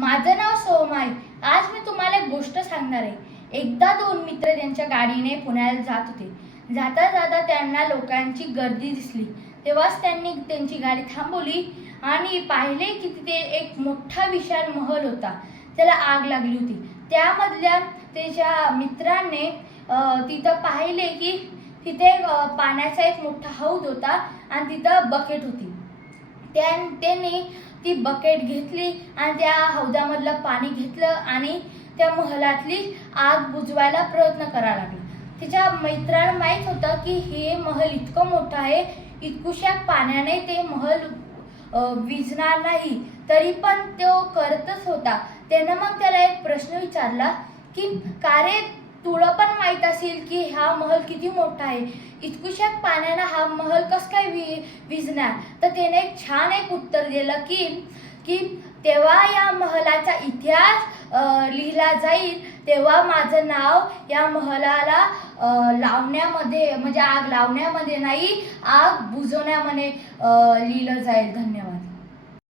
माझं नाव सोहम आहे आज मी तुम्हाला एक गोष्ट सांगणार आहे. एकदा दोन मित्र त्यांच्या गाडीने पुण्याला जात होते. जाता जाता त्यांना लोकांची गर्दी दिसली. तेव्हाच त्यांनी त्यांची गाडी थांबवली आणि पाहिले की तिथे एक मोठा विशाल महल होता. त्याला आग लागली होती. त्यामधल्या त्याच्या मित्राने तिथं पाहिले की तिथे पाण्याचा एक मोठा हौद होता आणि तिथं बकेट होती. त्या त्यांनी ती बकेट घेतली आणि त्या हौदामधलं पाणी घेतलं आणि त्या महलातली आग बुजवायला प्रयत्न करायला लागला. तिच्या मित्राला माहीत होतं की हे महल इतकं मोठं आहे इतकुशा पाण्याने ते महल विजणार नाही तरी पण तो करतच होता. त्यानं मग त्याला एक प्रश्न विचारला की का रे तुला पण माहीत असेल की हा महल किती मोठा आहे. इतकुशा पाण्यानं हा महल कसं काय वि विजणार तर त्याने एक छान एक उत्तर दिलं की की तेव्हा या महलाचा इतिहास लिहिला जाईल. तेव्हा माझं नाव या महलाला लावण्यामध्ये म्हणजे आग लावण्यामध्ये नाही आग बुजवण्यामध्ये लिहिलं जाईल. धन्यवाद.